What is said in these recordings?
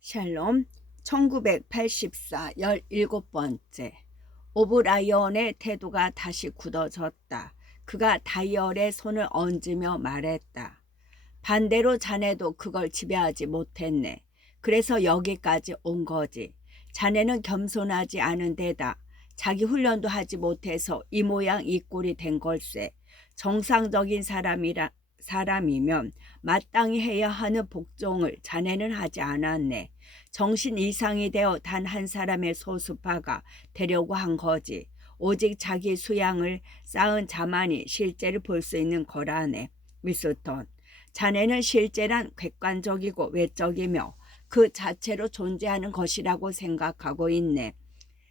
샬롬 1984 17번째. 오브라이언의 태도가 다시 굳어졌다. 그가 다이얼의 손을 얹으며 말했다. 반대로 자네도 그걸 지배하지 못했네. 그래서 여기까지 온 거지. 자네는 겸손하지 않은 데다 자기 훈련도 하지 못해서 이 모양 이 꼴이 된 걸세. 정상적인 사람이면 마땅히 해야 하는 복종을 자네는 하지 않았네. 정신 이상이 되어 단 한 사람의 소수파가 되려고 한 거지. 오직 자기 수양을 쌓은 자만이 실제를 볼 수 있는 거라네. 윌스턴, 자네는 실제란 객관적이고 외적이며 그 자체로 존재하는 것이라고 생각하고 있네.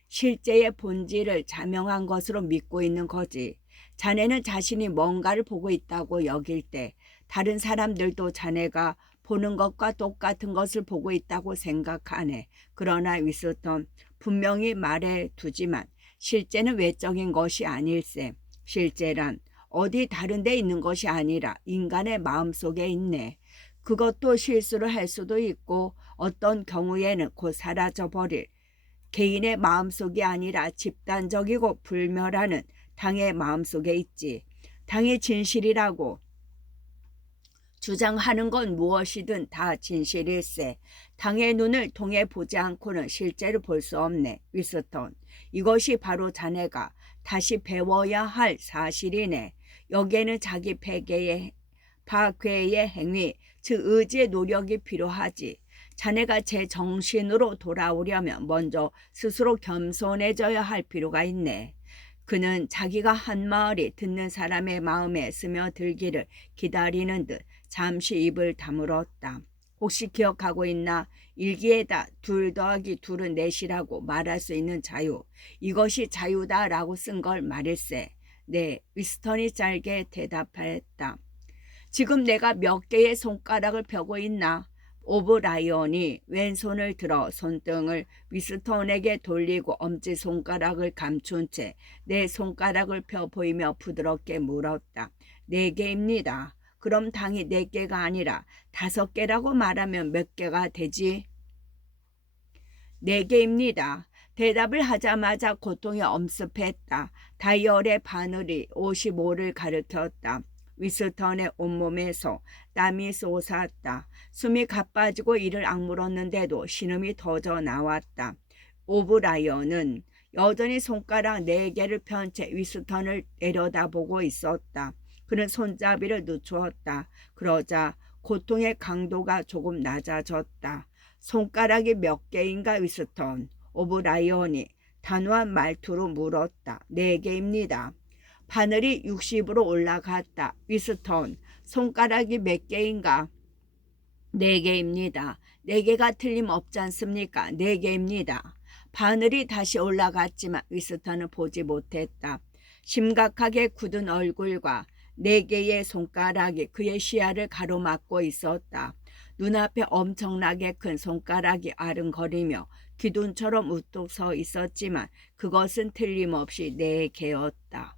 실제의 본질을 자명한 것으로 믿고 있는 거지. 자네는 자신이 뭔가를 보고 있다고 여길 때 다른 사람들도 자네가 보는 것과 똑같은 것을 보고 있다고 생각하네. 그러나 윌스턴, 분명히 말해두지만 실제는 외적인 것이 아닐세. 실제란 어디 다른 데 있는 것이 아니라 인간의 마음속에 있네. 그것도 실수를 할 수도 있고 어떤 경우에는 곧 사라져버릴 개인의 마음속이 아니라 집단적이고 불멸하는 당의 마음속에 있지. 당의 진실이라고 주장하는 건 무엇이든 다 진실일세. 당의 눈을 통해 보지 않고는 실제를 볼 수 없네. 윌스턴, 이것이 바로 자네가 다시 배워야 할 사실이네. 여기에는 자기 파괴의 행위, 즉 의지의 노력이 필요하지. 자네가 제 정신으로 돌아오려면 먼저 스스로 겸손해져야 할 필요가 있네. 그는 자기가 한 말이 듣는 사람의 마음에 스며들기를 기다리는 듯 잠시 입을 다물었다. 혹시 기억하고 있나? 일기에다 2 더하기 2은 4이라고 말할 수 있는 자유. 이것이 자유다라고 쓴 걸 말일세. 네, 윌스턴이 짧게 대답했다. 지금 내가 몇 개의 손가락을 펴고 있나? 오브라이언이 왼손을 들어 손등을 윌스턴에게 돌리고 엄지손가락을 감춘 채 내 손가락을 펴 보이며 부드럽게 물었다. 4개입니다. 그럼 당이 4개가 아니라 5개라고 말하면 몇 개가 되지? 4개입니다. 대답을 하자마자 고통이 엄습했다. 다이얼의 바늘이 55를 가리켰다. 윌스턴의 온몸에서 땀이 솟았다. 숨이 가빠지고 이를 악물었는데도 신음이 터져 나왔다. 오브라이언은 여전히 손가락 4개를 편 채 윌스턴을 내려다보고 있었다. 그는 손잡이를 늦추었다. 그러자 고통의 강도가 조금 낮아졌다. 손가락이 몇 개인가 윌스턴? 오브라이언이 단호한 말투로 물었다. 4개입니다. 바늘이 60으로 올라갔다. 윌스턴, 손가락이 몇 개인가? 4개입니다. 4개가 틀림없지 않습니까? 4개입니다. 바늘이 다시 올라갔지만 윌스턴은 보지 못했다. 심각하게 굳은 얼굴과 4개의 손가락이 그의 시야를 가로막고 있었다. 눈앞에 엄청나게 큰 손가락이 아른거리며 기둥처럼 우뚝 서 있었지만 그것은 틀림없이 4개였다.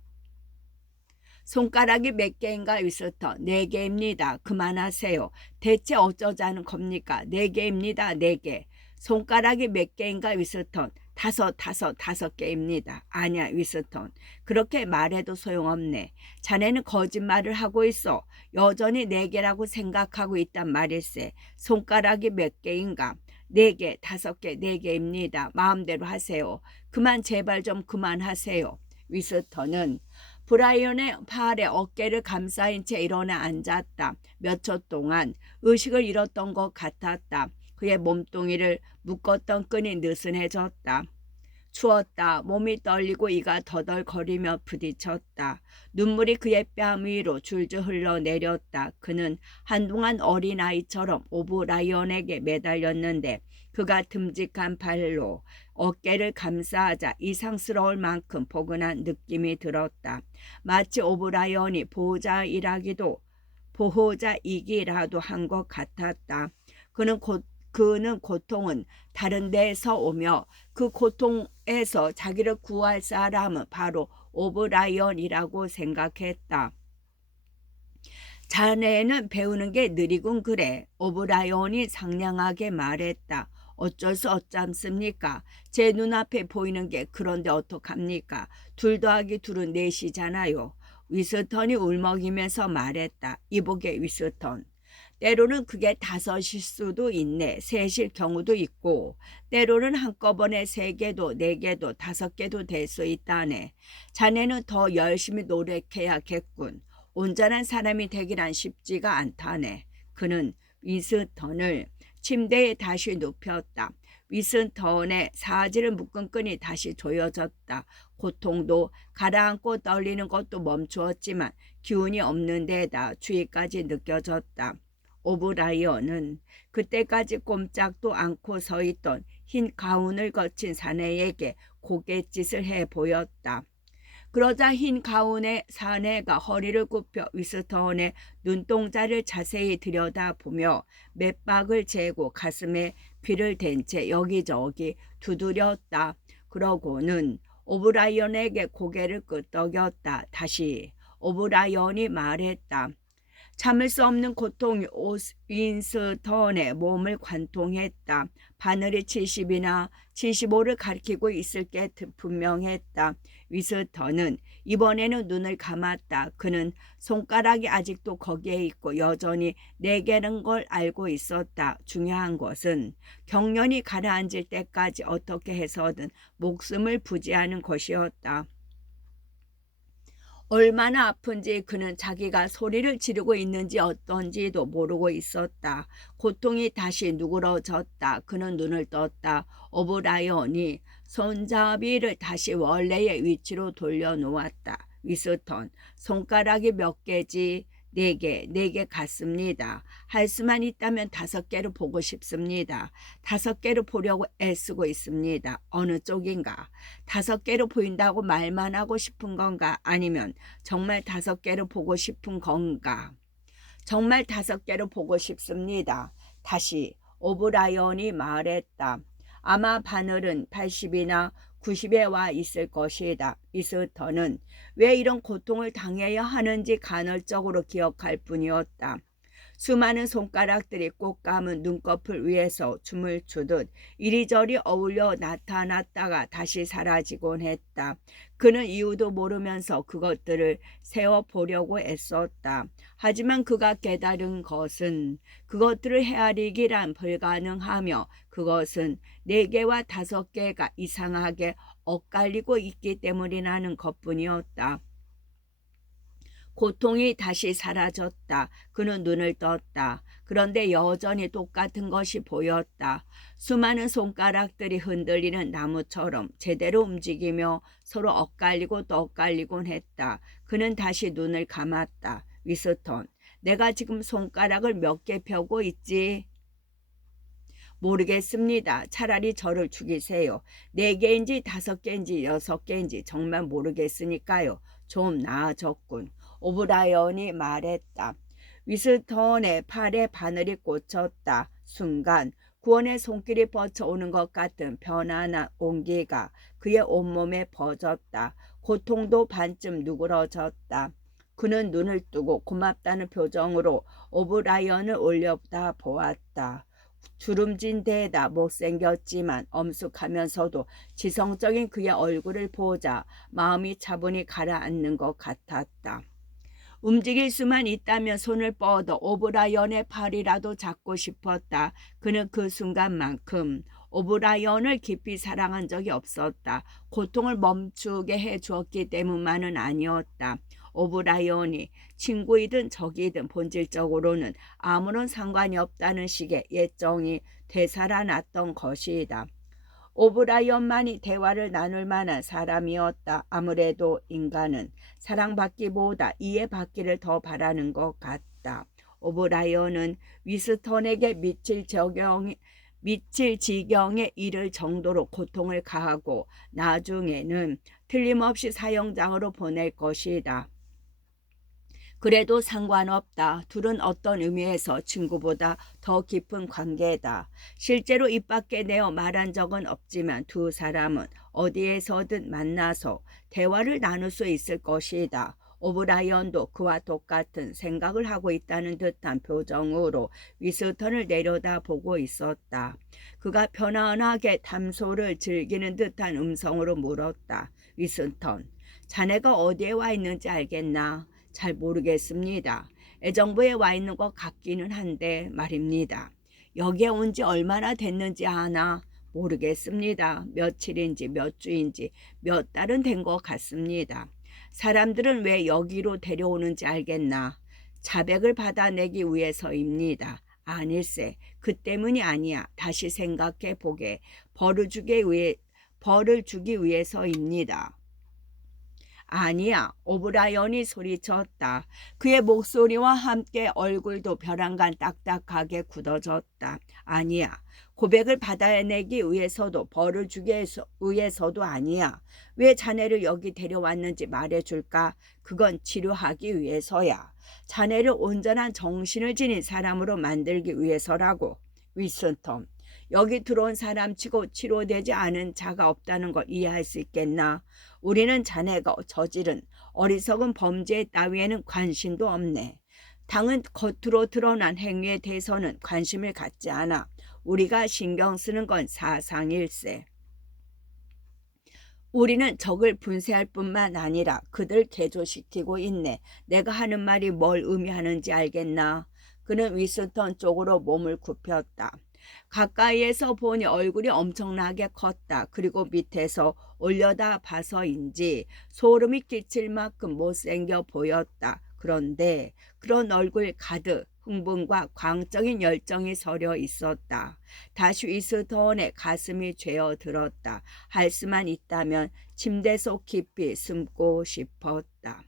손가락이 몇 개인가 윌스턴? 4개입니다. 그만하세요. 대체 어쩌자는 겁니까? 4개입니다. 4개. 손가락이 몇 개인가 윌스턴? 5개입니다. 아니야 윌스턴. 그렇게 말해도 소용없네. 자네는 거짓말을 하고 있어. 여전히 4개라고 생각하고 있단 말일세. 손가락이 몇 개인가? 4개, 5개, 4개입니다. 마음대로 하세요. 제발 좀 그만하세요. 윌스턴은 브라이언의 팔에 어깨를 감싸인 채 일어나 앉았다. 몇 초 동안 의식을 잃었던 것 같았다. 그의 몸뚱이를 묶었던 끈이 느슨해졌다. 추웠다. 몸이 떨리고 이가 더덜거리며 부딪혔다. 눈물이 그의 뺨 위로 줄줄 흘러내렸다. 그는 한동안 어린아이처럼 오브라이언에게 매달렸는데 그가 듬직한 발로 어깨를 감싸자 이상스러울 만큼 포근한 느낌이 들었다. 마치 오브라이언이 보호자이기라도 한 것 같았다. 그는 고통은 다른 데에서 오며 그 고통에서 자기를 구할 사람은 바로 오브라이언이라고 생각했다. 자네는 배우는 게 느리군 그래. 오브라이언이 상냥하게 말했다. 어쩔 수 없잖습니까? 제 눈앞에 보이는 게 그런데 어떡합니까? 2 더하기 2는 4이잖아요. 위스턴이 울먹이면서 말했다. 이보게 위스턴. 때로는 그게 5일 수도 있네. 3일 경우도 있고 때로는 한꺼번에 3개도 4개도 5개도 될 수 있다네. 자네는 더 열심히 노력해야겠군. 온전한 사람이 되기란 쉽지가 않다네. 그는 위스턴을 침대에 다시 눕혔다. 위스턴의 사지를 묶은 끈이 다시 조여졌다. 고통도 가라앉고 떨리는 것도 멈추었지만 기운이 없는 데다 주의까지 느껴졌다. 오브라이언은 그때까지 꼼짝도 않고 서 있던 흰 가운을 거친 사내에게 고갯짓을 해 보였다. 그러자 흰 가운의 사내가 허리를 굽혀 위스턴의 눈동자를 자세히 들여다보며 맥박을 재고 가슴에 귀를 댄 채 여기저기 두드렸다. 그러고는 오브라이언에게 고개를 끄덕였다. 다시 오브라이언이 말했다. 참을 수 없는 고통이 윈스턴의 몸을 관통했다. 바늘이 70이나 75를 가리키고 있을 게 분명했다. 윈스턴은 이번에는 눈을 감았다. 그는 손가락이 아직도 거기에 있고 여전히 4개는 걸 알고 있었다. 중요한 것은 경련이 가라앉을 때까지 어떻게 해서든 목숨을 부지하는 것이었다. 얼마나 아픈지 그는 자기가 소리를 지르고 있는지 어떤지도 모르고 있었다. 고통이 다시 누그러졌다. 그는 눈을 떴다. 오브라이언이 손잡이를 다시 원래의 위치로 돌려놓았다. 위스턴, 손가락이 몇 개지? 4개, 4개 같습니다. 할 수만 있다면 5개를 보고 싶습니다. 5개를 보려고 애쓰고 있습니다. 어느 쪽인가? 5개로 보인다고 말만 하고 싶은 건가? 아니면 정말 5개를 보고 싶은 건가? 정말 5개를 보고 싶습니다. 다시 오브라이언이 말했다. 아마 바늘은 80이나 90에 와 있을 것이다. 위스턴은 왜 이런 고통을 당해야 하는지 간헐적으로 기억할 뿐이었다. 수많은 손가락들이 꼭 감은 눈꺼풀 위에서 춤을 추듯 이리저리 어울려 나타났다가 다시 사라지곤 했다. 그는 이유도 모르면서 그것들을 세워보려고 애썼다. 하지만 그가 깨달은 것은 그것들을 헤아리기란 불가능하며 그것은 4개와 5개가 이상하게 엇갈리고 있기 때문이라는 것뿐이었다. 고통이 다시 사라졌다. 그는 눈을 떴다. 그런데 여전히 똑같은 것이 보였다. 수많은 손가락들이 흔들리는 나무처럼 제대로 움직이며 서로 엇갈리고 또 엇갈리곤 했다. 그는 다시 눈을 감았다. 위스턴, 내가 지금 손가락을 몇 개 펴고 있지? 모르겠습니다. 차라리 저를 죽이세요. 4개인지 5개인지 6개인지 정말 모르겠으니까요. 좀 나아졌군. 오브라이언이 말했다. 위스턴의 팔에 바늘이 꽂혔다. 순간 구원의 손길이 뻗쳐오는 것 같은 편안한 온기가 그의 온몸에 퍼졌다. 고통도 반쯤 누그러졌다. 그는 눈을 뜨고 고맙다는 표정으로 오브라이언을 올려다 보았다. 주름진 데에다 못생겼지만 엄숙하면서도 지성적인 그의 얼굴을 보자 마음이 차분히 가라앉는 것 같았다. 움직일 수만 있다면 손을 뻗어 오브라이언의 팔이라도 잡고 싶었다. 그는 그 순간만큼 오브라이언을 깊이 사랑한 적이 없었다. 고통을 멈추게 해주었기 때문만은 아니었다. 오브라이언이 친구이든 적이든 본질적으로는 아무런 상관이 없다는 식의 예정이 되살아났던 것이다. 오브라이언만이 대화를 나눌 만한 사람이었다. 아무래도 인간은 사랑받기보다 이해받기를 더 바라는 것 같다. 오브라이언은 위스턴에게 미칠 지경에 이를 정도로 고통을 가하고 나중에는 틀림없이 사형장으로 보낼 것이다. 그래도 상관없다. 둘은 어떤 의미에서 친구보다 더 깊은 관계다. 실제로 입 밖에 내어 말한 적은 없지만 2 사람은 어디에서든 만나서 대화를 나눌 수 있을 것이다. 오브라이언도 그와 똑같은 생각을 하고 있다는 듯한 표정으로 위스턴을 내려다보고 있었다. 그가 편안하게 탐소를 즐기는 듯한 음성으로 물었다. 위스턴, 자네가 어디에 와 있는지 알겠나? 잘 모르겠습니다. 애정부에 와 있는 것 같기는 한데 말입니다. 여기에 온 지 얼마나 됐는지 아나? 모르겠습니다. 며칠인지 몇 주인지 몇 달은 된 것 같습니다. 사람들은 왜 여기로 데려오는지 알겠나? 자백을 받아내기 위해서입니다. 아닐세, 그 때문이 아니야. 다시 생각해 보게. 벌을 주기 위해서입니다. 아니야, 오브라이언이 소리쳤다. 그의 목소리와 함께 얼굴도 벼랑간 딱딱하게 굳어졌다. 아니야, 고백을 받아내기 위해서도 벌을 주기 위해서도 아니야. 왜 자네를 여기 데려왔는지 말해줄까? 그건 치료하기 위해서야. 자네를 온전한 정신을 지닌 사람으로 만들기 위해서라고. 위스턴, 여기 들어온 사람치고 치료되지 않은 자가 없다는 걸 이해할 수 있겠나? 우리는 자네가 저지른 어리석은 범죄 따위에는 관심도 없네. 당은 겉으로 드러난 행위에 대해서는 관심을 갖지 않아. 우리가 신경 쓰는 건 사상일세. 우리는 적을 분쇄할 뿐만 아니라 그들 개조시키고 있네. 내가 하는 말이 뭘 의미하는지 알겠나? 그는 위스턴 쪽으로 몸을 굽혔다. 가까이에서 보니 얼굴이 엄청나게 컸다. 그리고 밑에서 올려다 봐서인지 소름이 끼칠 만큼 못생겨 보였다. 그런데 그런 얼굴 가득 흥분과 광적인 열정이 서려 있었다. 다시 위스턴의 가슴이 죄어들었다. 할 수만 있다면 침대 속 깊이 숨고 싶었다.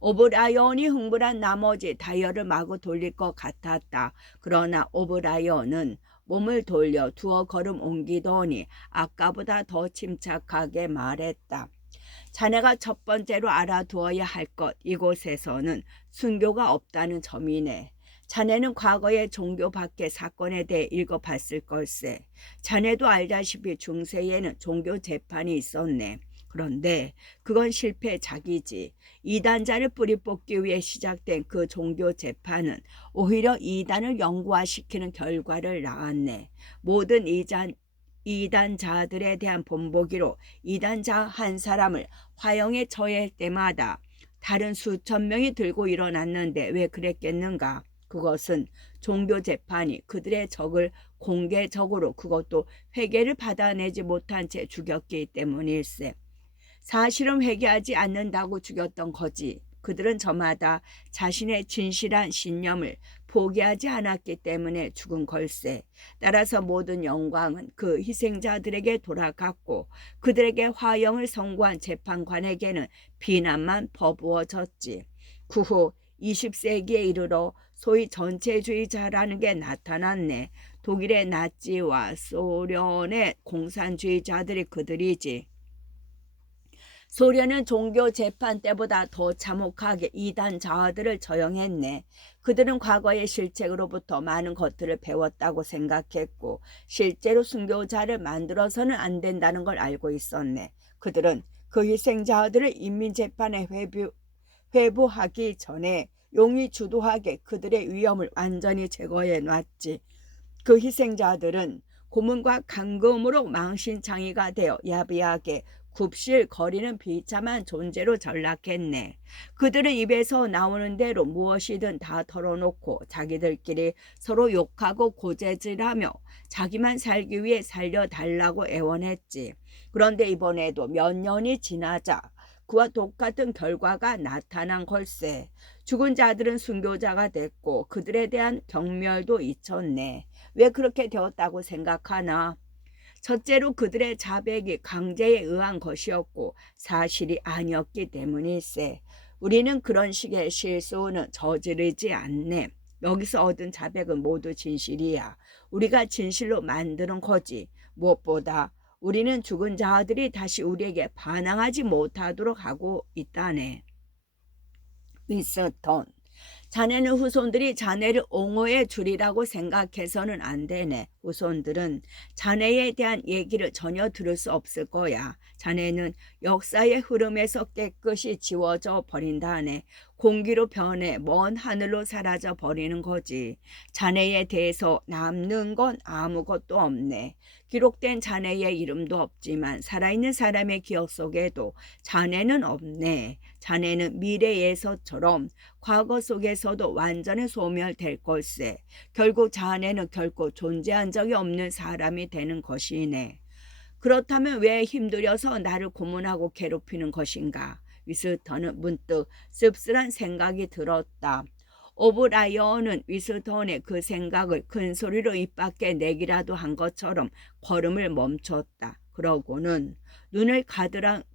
오브라이언이 흥분한 나머지 다이얼을 마구 돌릴 것 같았다. 그러나 오브라이언은 몸을 돌려 두어 걸음 옮기더니 아까보다 더 침착하게 말했다. 자네가 첫 번째로 알아두어야 할 것, 이곳에서는 순교가 없다는 점이네. 자네는 과거의 종교 밖의 사건에 대해 읽어봤을 걸세. 자네도 알다시피 중세에는 종교 재판이 있었네. 그런데 그건 실패작이지. 이단자를 뿌리 뽑기 위해 시작된 그 종교 재판은 오히려 이단을 영구화시키는 결과를 낳았네. 모든 이단자들에 대한 본보기로 이단자 한 사람을 화형에 처할 때마다 다른 수천 명이 들고 일어났는데 왜 그랬겠는가? 그것은 종교 재판이 그들의 적을 공개적으로, 그것도 회개를 받아내지 못한 채 죽였기 때문일세. 사실은 회개하지 않는다고 죽였던 거지. 그들은 저마다 자신의 진실한 신념을 포기하지 않았기 때문에 죽은 걸세. 따라서 모든 영광은 그 희생자들에게 돌아갔고 그들에게 화형을 선고한 재판관에게는 비난만 퍼부어졌지. 그 후 20세기에 이르러 소위 전체주의자라는 게 나타났네. 독일의 나치와 소련의 공산주의자들이 그들이지. 소련은 종교 재판 때보다 더 참혹하게 이단 자아들을 처형했네. 그들은 과거의 실책으로부터 많은 것들을 배웠다고 생각했고 실제로 순교자를 만들어서는 안 된다는 걸 알고 있었네. 그들은 그 희생자들을 인민재판에 회부하기 전에 용이 주도하게 그들의 위험을 완전히 제거해 놨지. 그 희생자들은 고문과 감금으로 망신창이가 되어 야비하게 굽실거리는 비참한 존재로 전락했네. 그들은 입에서 나오는 대로 무엇이든 다 털어놓고 자기들끼리 서로 욕하고 고재질하며 자기만 살기 위해 살려달라고 애원했지. 그런데 이번에도 몇 년이 지나자 그와 똑같은 결과가 나타난 걸세. 죽은 자들은 순교자가 됐고 그들에 대한 경멸도 잊혔네. 왜 그렇게 되었다고 생각하나? 첫째로 그들의 자백이 강제에 의한 것이었고 사실이 아니었기 때문일세. 우리는 그런 식의 실수는 저지르지 않네. 여기서 얻은 자백은 모두 진실이야. 우리가 진실로 만드는 거지. 무엇보다 우리는 죽은 자들이 다시 우리에게 반항하지 못하도록 하고 있다네. 위스턴, 자네는 후손들이 자네를 옹호해 주리라고 생각해서는 안 되네. 후손들은 자네에 대한 얘기를 전혀 들을 수 없을 거야. 자네는 역사의 흐름에서 깨끗이 지워져 버린 다음에 공기로 변해 먼 하늘로 사라져 버리는 거지. 자네에 대해서 남는 건 아무것도 없네. 기록된 자네의 이름도 없지만 살아있는 사람의 기억 속에도 자네는 없네. 자네는 미래에서처럼 과거 속에서도 완전히 소멸될 걸세. 결국 자네는 결코 존재한 적이 없는 사람이 되는 것이네. 그렇다면 왜 힘들여서 나를 고문하고 괴롭히는 것인가? 위스턴은 문득 씁쓸한 생각이 들었다. 오브라이언은 위스턴의 그 생각을 큰 소리로 입 밖에 내기라도 한 것처럼 걸음을 멈췄다. 그러고는 눈을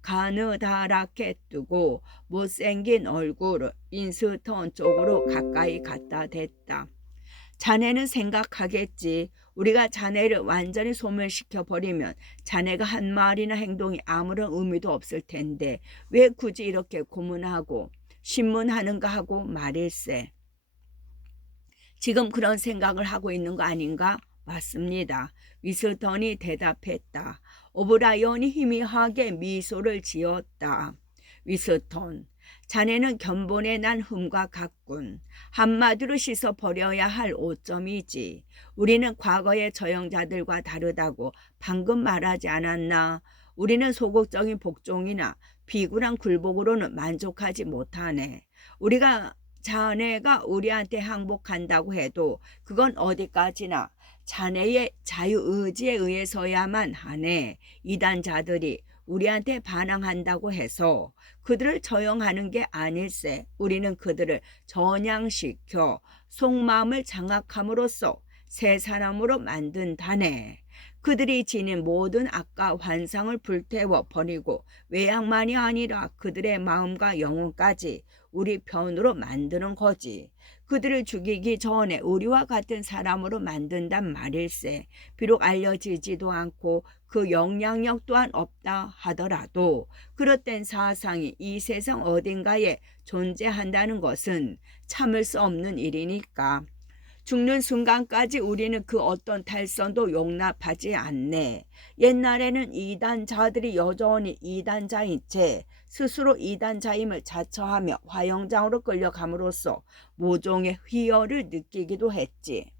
가느다랗게 뜨고 못생긴 얼굴을 윈스턴 쪽으로 가까이 갖다 댔다. 자네는 생각하겠지. 우리가 자네를 완전히 소멸시켜 버리면 자네가 한 말이나 행동이 아무런 의미도 없을 텐데 왜 굳이 이렇게 고문하고 신문하는가 하고 말일세. 지금 그런 생각을 하고 있는 거 아닌가? 맞습니다. 위스턴이 대답했다. 오브라이언이 희미하게 미소를 지었다. 위스턴, 자네는 견본에 난 흠과 같군. 한마디로 씻어버려야 할 오점이지. 우리는 과거의 저영자들과 다르다고 방금 말하지 않았나? 우리는 소극적인 복종이나 비굴한 굴복으로는 만족하지 못하네. 우리가 자네가 우리한테 항복한다고 해도 그건 어디까지나 자네의 자유의지에 의해서야만 하네. 이단자들이 우리한테 반항한다고 해서 그들을 처형하는 게 아닐세. 우리는 그들을 전향시켜 속마음을 장악함으로써 새 사람으로 만든다네. 그들이 지닌 모든 악과 환상을 불태워 버리고 외양만이 아니라 그들의 마음과 영혼까지 우리 편으로 만드는 거지. 그들을 죽이기 전에 우리와 같은 사람으로 만든단 말일세. 비록 알려지지도 않고 그 영향력 또한 없다 하더라도 그릇된 사상이 이 세상 어딘가에 존재한다는 것은 참을 수 없는 일이니까. 죽는 순간까지 우리는 그 어떤 탈선도 용납하지 않네. 옛날에는 이단자들이 여전히 이단자인 채 스스로 이단자임을 자처하며 화영장으로 끌려감으로써 모종의 희열을 느끼기도 했지.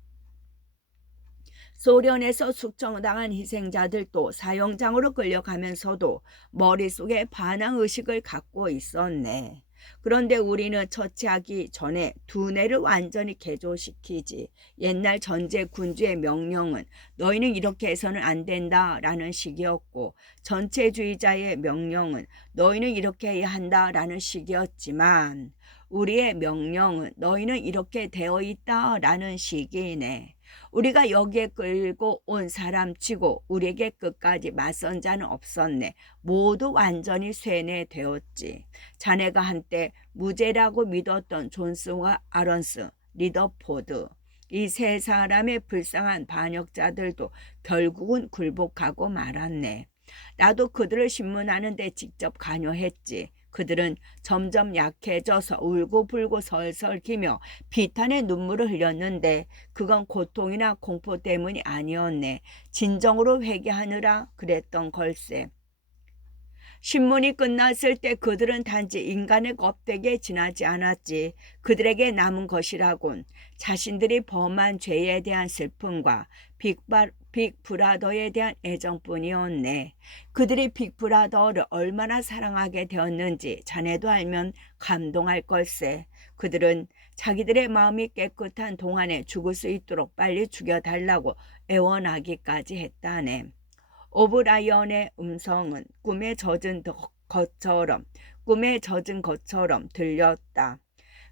소련에서 숙청당한 희생자들도 사형장으로 끌려가면서도 머릿속에 반항의식을 갖고 있었네. 그런데 우리는 처치하기 전에 두뇌를 완전히 개조시키지. 옛날 전제 군주의 명령은 너희는 이렇게 해서는 안 된다라는 식이었고 전체주의자의 명령은 너희는 이렇게 해야 한다라는 식이었지만 우리의 명령은 너희는 이렇게 되어 있다라는 식이네. 우리가 여기에 끌고 온 사람치고 우리에게 끝까지 맞선 자는 없었네. 모두 완전히 쇠뇌되었지. 자네가 한때 무죄라고 믿었던 존슨과 아런스, 리더포드, 이 세 사람의 불쌍한 반역자들도 결국은 굴복하고 말았네. 나도 그들을 신문하는 데 직접 관여했지. 그들은 점점 약해져서 울고불고 설설 기며 비탄의 눈물을 흘렸는데 그건 고통이나 공포 때문이 아니었네. 진정으로 회개하느라 그랬던 걸세. 신문이 끝났을 때 그들은 단지 인간의 껍데기에 지나지 않았지. 그들에게 남은 것이라곤 자신들이 범한 죄에 대한 슬픔과 빅브라더에 대한 애정뿐이었네. 그들이 빅브라더를 얼마나 사랑하게 되었는지 자네도 알면 감동할 걸세. 그들은 자기들의 마음이 깨끗한 동안에 죽을 수 있도록 빨리 죽여달라고 애원하기까지 했다네. 오브라이언의 음성은 꿈에 젖은 것처럼 들렸다.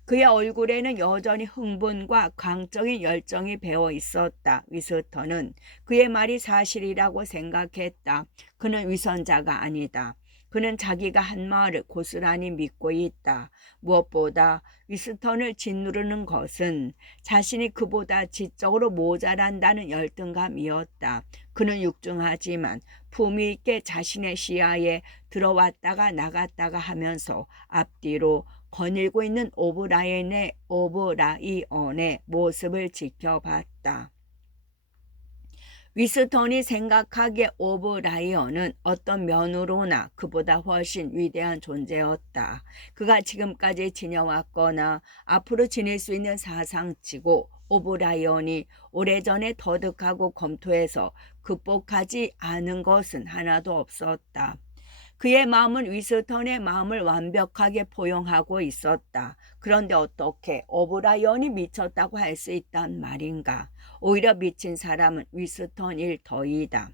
그의 얼굴에는 여전히 흥분과 광적인 열정이 배어 있었다. 위스턴은 그의 말이 사실이라고 생각했다. 그는 위선자가 아니다. 그는 자기가 한 말을 고스란히 믿고 있다. 무엇보다 위스턴을 짓누르는 것은 자신이 그보다 지적으로 모자란다는 열등감이었다. 그는 육중하지만 품위 있게 자신의 시야에 들어왔다가 나갔다가 하면서 앞뒤로 거닐고 있는 오브라이언의 모습을 지켜봤다. 위스턴이 생각하기에 오브라이언은 어떤 면으로나 그보다 훨씬 위대한 존재였다. 그가 지금까지 지녀왔거나 앞으로 지닐 수 있는 사상치고 오브라이언이 오래전에 터득하고 검토해서 극복하지 않은 것은 하나도 없었다. 그의 마음은 위스턴의 마음을 완벽하게 포용하고 있었다. 그런데 어떻게 오브라이언이 미쳤다고 할 수 있단 말인가? 오히려 미친 사람은 위스턴일 터이다.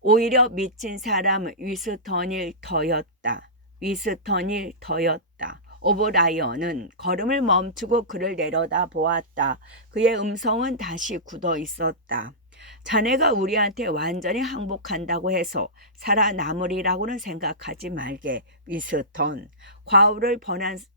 오히려 미친 사람은 위스턴일 터였다. 위스턴일 터였다. 오브라이언은 걸음을 멈추고 그를 내려다 보았다. 그의 음성은 다시 굳어 있었다. 자네가 우리한테 완전히 항복한다고 해서 살아남으리라고는 생각하지 말게, 위스턴. 과오를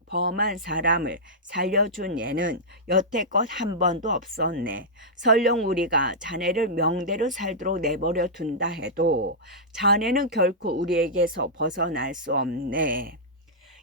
범한 사람을 살려준 예는 여태껏 한 번도 없었네. 설령 우리가 자네를 명대로 살도록 내버려 둔다 해도 자네는 결코 우리에게서 벗어날 수 없네.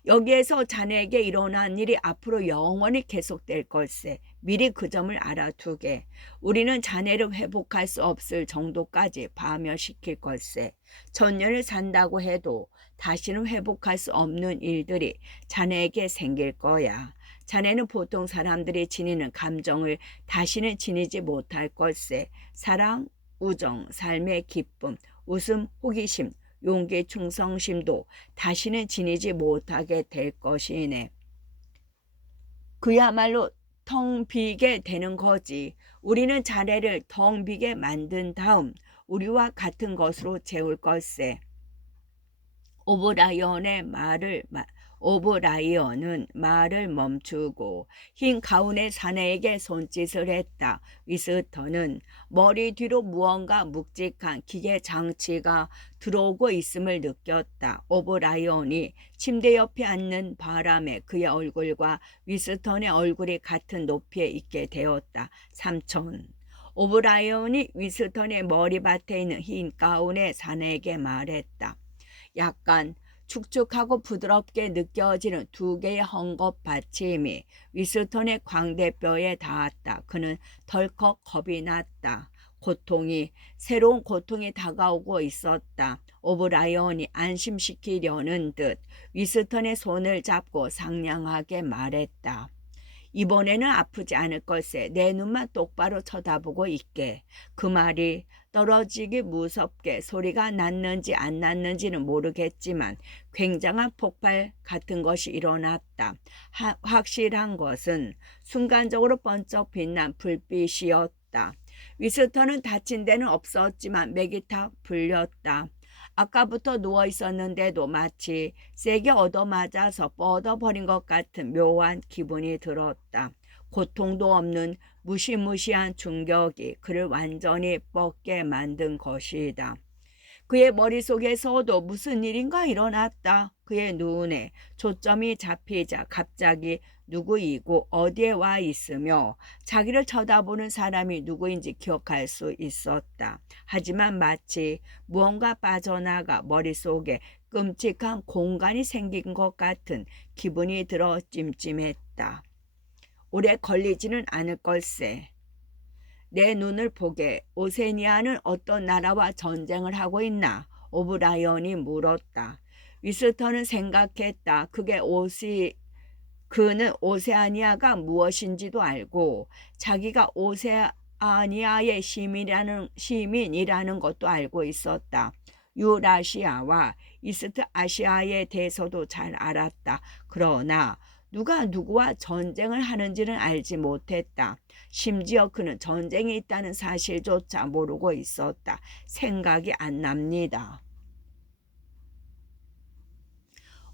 여기에서 자네에게 일어난 일이 앞으로 영원히 계속될 걸세. 미리 그 점을 알아두게. 우리는 자네를 회복할 수 없을 정도까지 파멸시킬 걸세. 천년을 산다고 해도 다시는 회복할 수 없는 일들이 자네에게 생길 거야. 자네는 보통 사람들이 지니는 감정을 다시는 지니지 못할 걸세. 사랑, 우정, 삶의 기쁨, 웃음, 호기심, 용기, 충성심도 다시는 지니지 못하게 될 것이네. 그야말로 텅 비게 되는 거지. 우리는 자네를 텅 비게 만든 다음 우리와 같은 것으로 채울 걸세. 오브라이언은 말을 멈추고 흰 가운의 사내에게 손짓을 했다. 위스턴은 머리 뒤로 무언가 묵직한 기계 장치가 들어오고 있음을 느꼈다. 오브라이언이 침대 옆에 앉는 바람에 그의 얼굴과 위스턴의 얼굴이 같은 높이에 있게 되었다. 삼촌. 오브라이언이 위스턴의 머리밭에 있는 흰 가운의 사내에게 말했다. 약간 축축하고 부드럽게 느껴지는 두 개의 헝겊 받침이 위스턴의 광대뼈에 닿았다. 그는 덜컥 겁이 났다. 새로운 고통이 다가오고 있었다. 오브라이언이 안심시키려는 듯 위스턴의 손을 잡고 상냥하게 말했다. 이번에는 아프지 않을 걸세. 내 눈만 똑바로 쳐다보고 있게. 그 말이 떨어지기 무섭게 소리가 났는지 안 났는지는 모르겠지만 굉장한 폭발 같은 것이 일어났다. 확실한 것은 순간적으로 번쩍 빛난 불빛이었다. 위스턴은 다친 데는 없었지만 맥이 탁 풀렸다. 아까부터 누워 있었는데도 마치 세게 얻어맞아서 뻗어버린 것 같은 묘한 기분이 들었다. 고통도 없는 무시무시한 충격이 그를 완전히 뻗게 만든 것이다. 그의 머릿속에서도 무슨 일인가 일어났다. 그의 눈에 초점이 잡히자 갑자기 누구이고 어디에 와 있으며 자기를 쳐다보는 사람이 누구인지 기억할 수 있었다. 하지만 마치 무언가 빠져나가 머릿속에 끔찍한 공간이 생긴 것 같은 기분이 들어 찜찜했다. 오래 걸리지는 않을 걸세. 내 눈을 보게. 오세니아는 어떤 나라와 전쟁을 하고 있나? 오브라이언이 물었다. 위스턴은 생각했다. 그는 오세아니아가 무엇인지도 알고 자기가 오세아니아의 시민이라는 것도 알고 있었다. 유라시아와 이스트 아시아에 대해서도 잘 알았다. 그러나 누가 누구와 전쟁을 하는지는 알지 못했다. 심지어 그는 전쟁이 있다는 사실조차 모르고 있었다. 생각이 안 납니다.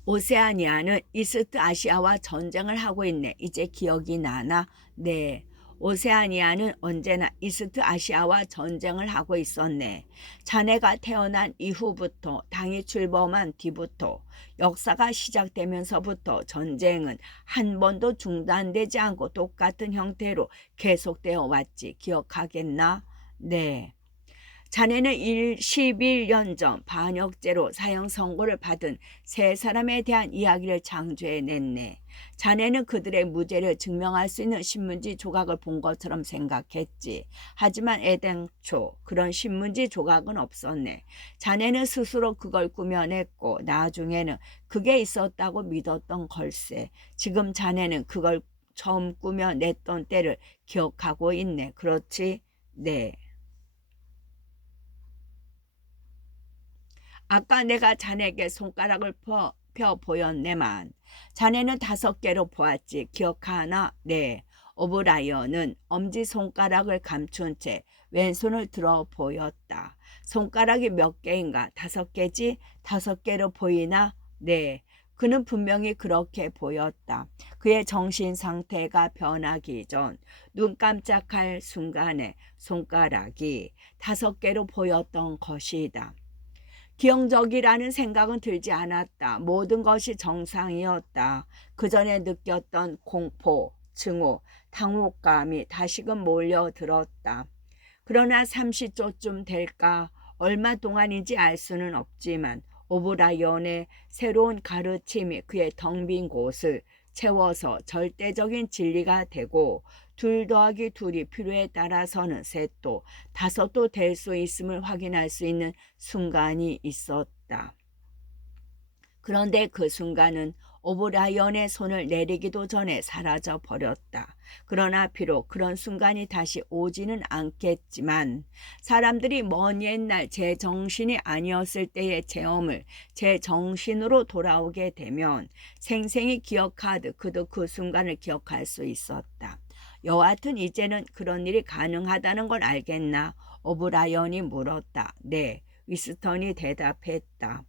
오세아니아는 이스트 아시아와 전쟁을 하고 있네. 이제 기억이 나나? 네. 오세아니아는 언제나 이스트 아시아와 전쟁을 하고 있었네. 자네가 태어난 이후부터, 당이 출범한 뒤부터, 역사가 시작되면서부터 전쟁은 한 번도 중단되지 않고 똑같은 형태로 계속되어 왔지. 기억하겠나? 네. 자네는 11년 전 반역죄로 사형 선고를 받은 세 사람에 대한 이야기를 창조해냈네. 자네는 그들의 무죄를 증명할 수 있는 신문지 조각을 본 것처럼 생각했지. 하지만 애당초 그런 신문지 조각은 없었네. 자네는 스스로 그걸 꾸며냈고 나중에는 그게 있었다고 믿었던 걸세. 지금 자네는 그걸 처음 꾸며냈던 때를 기억하고 있네. 그렇지? 네. 아까 내가 자네에게 손가락을 펴 보였네만. 자네는 5개로 보았지. 기억하나? 네. 오브라이언은 엄지손가락을 감춘 채 왼손을 들어 보였다. 손가락이 몇 개인가? 5개지? 5개로 보이나? 네. 그는 분명히 그렇게 보였다. 그의 정신 상태가 변하기 전 눈 깜짝할 순간에 손가락이 5개로 보였던 것이다. 기형적이라는 생각은 들지 않았다. 모든 것이 정상이었다. 그 전에 느꼈던 공포, 증오, 당혹감이 다시금 몰려들었다. 그러나 30초쯤 될까 얼마 동안인지 알 수는 없지만 오브라이언의 새로운 가르침이 그의 텅 빈 곳을 채워서 절대적인 진리가 되고 2 더하기 2이 필요에 따라서는 셋도 5도 될 수 있음을 확인할 수 있는 순간이 있었다. 그런데 그 순간은 오브라이언의 손을 내리기도 전에 사라져 버렸다. 그러나 비록 그런 순간이 다시 오지는 않겠지만 사람들이 먼 옛날 제 정신이 아니었을 때의 체험을 제 정신으로 돌아오게 되면 생생히 기억하듯 그도 그 순간을 기억할 수 있었다. 여하튼 이제는 그런 일이 가능하다는 걸 알겠나? 오브라이언이 물었다. 네, 위스턴이 대답했다.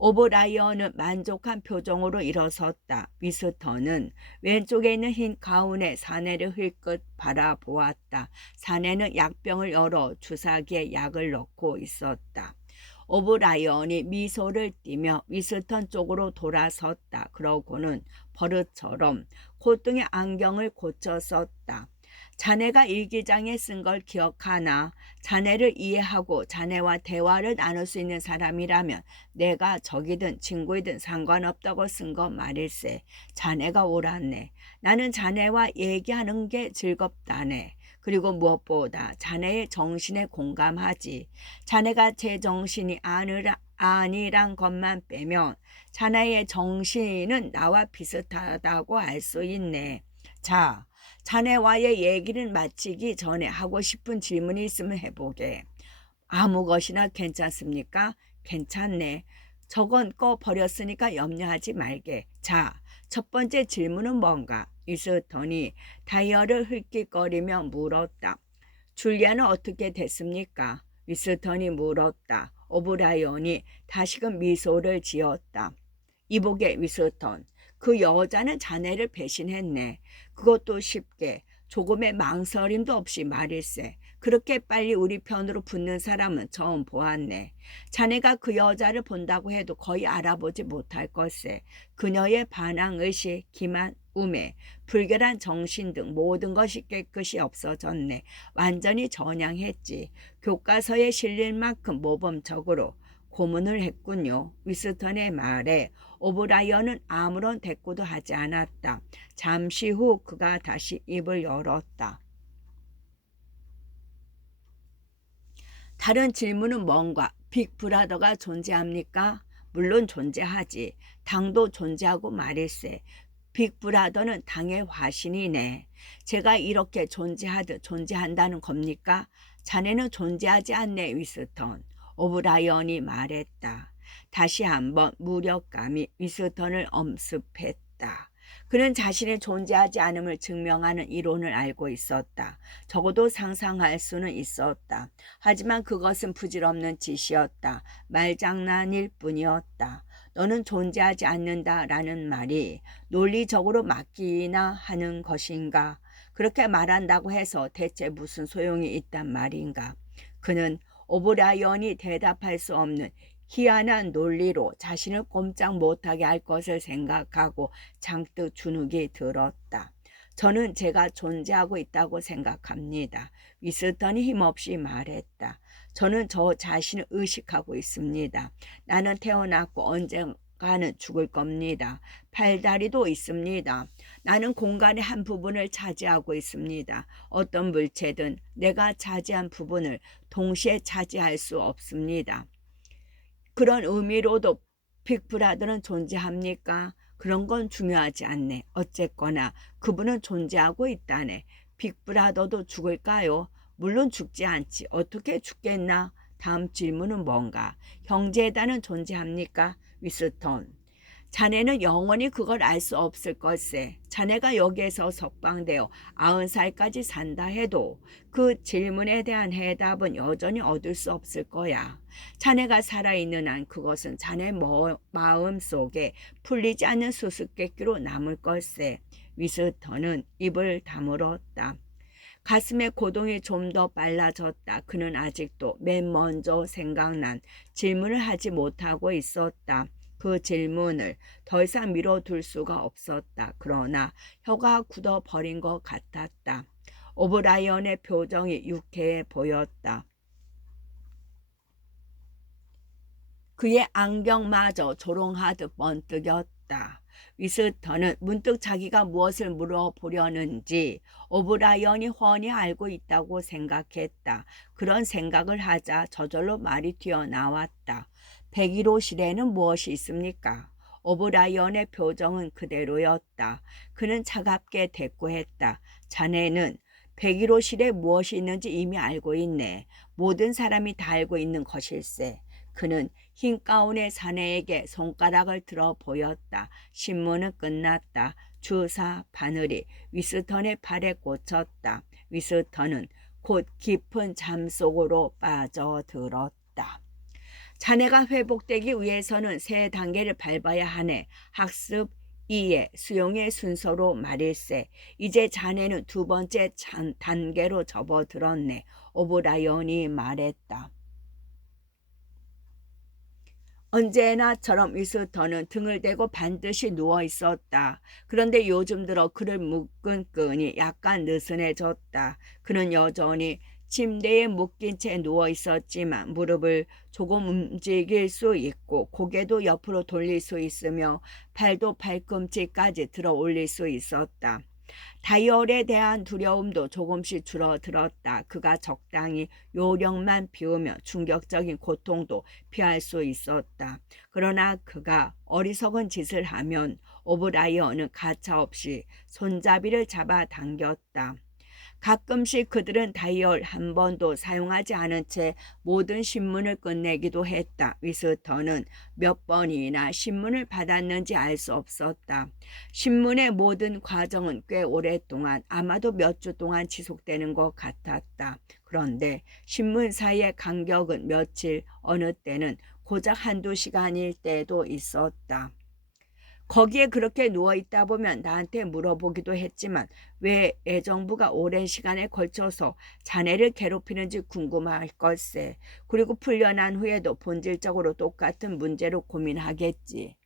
오브라이언은 만족한 표정으로 일어섰다. 위스턴은 왼쪽에 있는 흰 가운에 사내를 흘끗 바라보았다. 사내는 약병을 열어 주사기에 약을 넣고 있었다. 오브라이언이 미소를 띠며 위스턴 쪽으로 돌아섰다. 그러고는 버릇처럼 콧등에 안경을 고쳐 썼다. 자네가 일기장에 쓴 걸 기억하나? 자네를 이해하고 자네와 대화를 나눌 수 있는 사람이라면 내가 적이든 친구이든 상관없다고 쓴 거 말일세. 자네가 옳았네. 나는 자네와 얘기하는 게 즐겁다네. 그리고 무엇보다 자네의 정신에 공감하지. 자네가 제 정신이 아니란 것만 빼면 자네의 정신은 나와 비슷하다고 알 수 있네. 자, 자네와의 얘기를 마치기 전에 하고 싶은 질문이 있으면 해보게. 아무 것이나 괜찮습니까? 괜찮네. 저건 꺼버렸으니까 염려하지 말게. 자, 첫 번째 질문은 뭔가? 위스턴이 다이얼을 힐끗거리며 물었다. 줄리아는 어떻게 됐습니까? 위스턴이 물었다. 오브라이언이 다시금 미소를 지었다. 이보게 위스턴, 그 여자는 자네를 배신했네. 그것도 쉽게 조금의 망설임도 없이 말일세. 그렇게 빨리 우리 편으로 붙는 사람은 처음 보았네. 자네가 그 여자를 본다고 해도 거의 알아보지 못할 것세. 그녀의 반항의식, 기만, 우매, 불결한 정신 등 모든 것이 깨끗이 없어졌네. 완전히 전향했지. 교과서에 실릴 만큼 모범적으로 고문을 했군요. 위스턴의 말에 오브라이언은 아무런 대꾸도 하지 않았다. 잠시 후 그가 다시 입을 열었다. 다른 질문은 뭔가? 빅브라더가 존재합니까? 물론 존재하지. 당도 존재하고 말일세. 빅브라더는 당의 화신이네. 제가 이렇게 존재하듯 존재한다는 겁니까? 자네는 존재하지 않네, 위스턴. 오브라이언이 말했다. 다시 한번 무력감이 위스턴을 엄습했다. 그는 자신의 존재하지 않음을 증명하는 이론을 알고 있었다. 적어도 상상할 수는 있었다. 하지만 그것은 부질없는 짓이었다. 말장난일 뿐이었다. 너는 존재하지 않는다라는 말이 논리적으로 맞기나 하는 것인가? 그렇게 말한다고 해서 대체 무슨 소용이 있단 말인가? 그는 오브라이언이 대답할 수 없는 희한한 논리로 자신을 꼼짝 못하게 할 것을 생각하고 잔뜩 주눅이 들었다. 저는 제가 존재하고 있다고 생각합니다. 위스턴이 힘없이 말했다. 저는 저 자신을 의식하고 있습니다. 나는 태어났고 언젠가는 죽을 겁니다. 팔다리도 있습니다. 나는 공간의 한 부분을 차지하고 있습니다. 어떤 물체든 내가 차지한 부분을 동시에 차지할 수 없습니다. 그런 의미로도 빅브라더는 존재합니까? 그런 건 중요하지 않네. 어쨌거나 그분은 존재하고 있다네. 빅브라더도 죽을까요? 물론 죽지 않지. 어떻게 죽겠나? 다음 질문은 뭔가? 형제단은 존재합니까? 위스턴. 자네는 영원히 그걸 알 수 없을 걸세. 자네가 여기에서 석방되어 90살까지 산다 해도 그 질문에 대한 해답은 여전히 얻을 수 없을 거야. 자네가 살아있는 한 그것은 자네 마음 속에 풀리지 않는 수수께끼로 남을 걸세. 위스턴은 입을 다물었다. 가슴의 고동이 좀 더 빨라졌다. 그는 아직도 맨 먼저 생각난 질문을 하지 못하고 있었다. 그 질문을 더 이상 미뤄둘 수가 없었다. 그러나 혀가 굳어버린 것 같았다. 오브라이언의 표정이 유쾌해 보였다. 그의 안경마저 조롱하듯 번뜩였다. 위스턴은 문득 자기가 무엇을 물어보려는지 오브라이언이 훤히 알고 있다고 생각했다. 그런 생각을 하자 저절로 말이 튀어나왔다. 101호실에는 무엇이 있습니까? 오브라이언의 표정은 그대로였다. 그는 차갑게 대꾸했다. 자네는 101호실에 무엇이 있는지 이미 알고 있네. 모든 사람이 다 알고 있는 것일세. 그는 흰 가운의 사내에게 손가락을 들어 보였다. 신문은 끝났다. 주사 바늘이 위스턴의 팔에 꽂혔다. 위스턴은 곧 깊은 잠 속으로 빠져들었다. 자네가 회복되기 위해서는 세 단계를 밟아야 하네. 학습, 이해, 수용의 순서로 말일세. 이제 자네는 두 번째 단계로 접어들었네. 오브라이언이 말했다. 언제나처럼 위스턴은 등을 대고 반드시 누워 있었다. 그런데 요즘 들어 그를 묶은 끈이 약간 느슨해졌다. 그는 여전히 침대에 묶인 채 누워 있었지만 무릎을 조금 움직일 수 있고 고개도 옆으로 돌릴 수 있으며 팔도 발꿈치까지 들어 올릴 수 있었다. 다이얼에 대한 두려움도 조금씩 줄어들었다. 그가 적당히 요령만 피우며 충격적인 고통도 피할 수 있었다. 그러나 그가 어리석은 짓을 하면 오브라이언은 가차없이 손잡이를 잡아 당겼다. 가끔씩 그들은 다이얼 한 번도 사용하지 않은 채 모든 신문을 끝내기도 했다. 위스턴은 몇 번이나 신문을 받았는지 알 수 없었다. 신문의 모든 과정은 꽤 오랫동안 아마도 몇 주 동안 지속되는 것 같았다. 그런데 신문사의 간격은 며칠, 어느 때는 고작 한두 시간일 때도 있었다. 거기에 그렇게 누워있다 보면 나한테 물어보기도 했지만 왜 애정부가 오랜 시간에 걸쳐서 자네를 괴롭히는지 궁금할 걸세. 그리고 풀려난 후에도 본질적으로 똑같은 문제로 고민하겠지.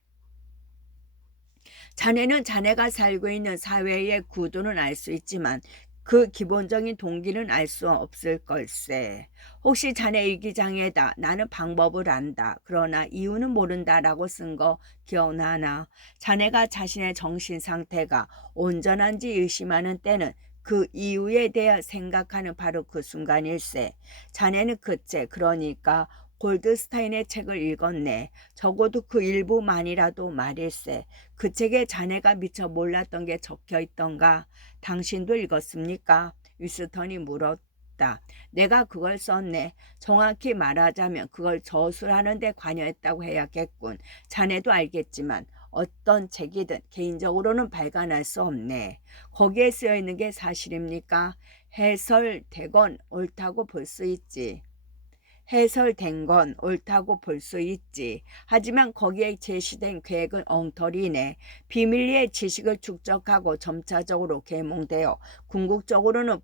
자네는 자네가 살고 있는 사회의 구조는 알 수 있지만 그 기본적인 동기는 알 수 없을 걸세. 혹시 자네 일기장에다 나는 방법을 안다. 그러나 이유는 모른다라고 쓴 거 기억나나? 자네가 자신의 정신 상태가 온전한지 의심하는 때는 그 이유에 대해 생각하는 바로 그 순간일세. 자네는 그때 그러니까 골드스타인의 책을 읽었네. 적어도 그 일부만이라도 말일세. 그 책에 자네가 미처 몰랐던 게 적혀 있던가? 당신도 읽었습니까? 위스턴이 물었다. 내가 그걸 썼네. 정확히 말하자면 그걸 저술하는 데 관여했다고 해야겠군. 자네도 알겠지만 어떤 책이든 개인적으로는 발간할 수 없네. 거기에 쓰여 있는 게 사실입니까? 해설되건 옳다고 볼 수 있지. 해설된 건 옳다고 볼 수 있지. 하지만 거기에 제시된 계획은 엉터리네. 비밀리에 지식을 축적하고 점차적으로 계몽되어 궁극적으로는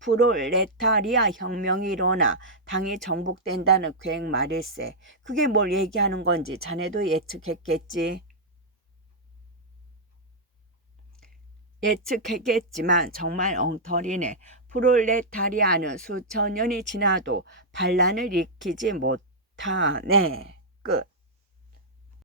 프롤레타리아 혁명이 일어나 당이 정복된다는 계획 말일세. 그게 뭘 얘기하는 건지 자네도 예측했겠지. 예측했겠지만 정말 엉터리네. 프롤레타리아는 수천 년이 지나도 반란을 일으키지 못하네.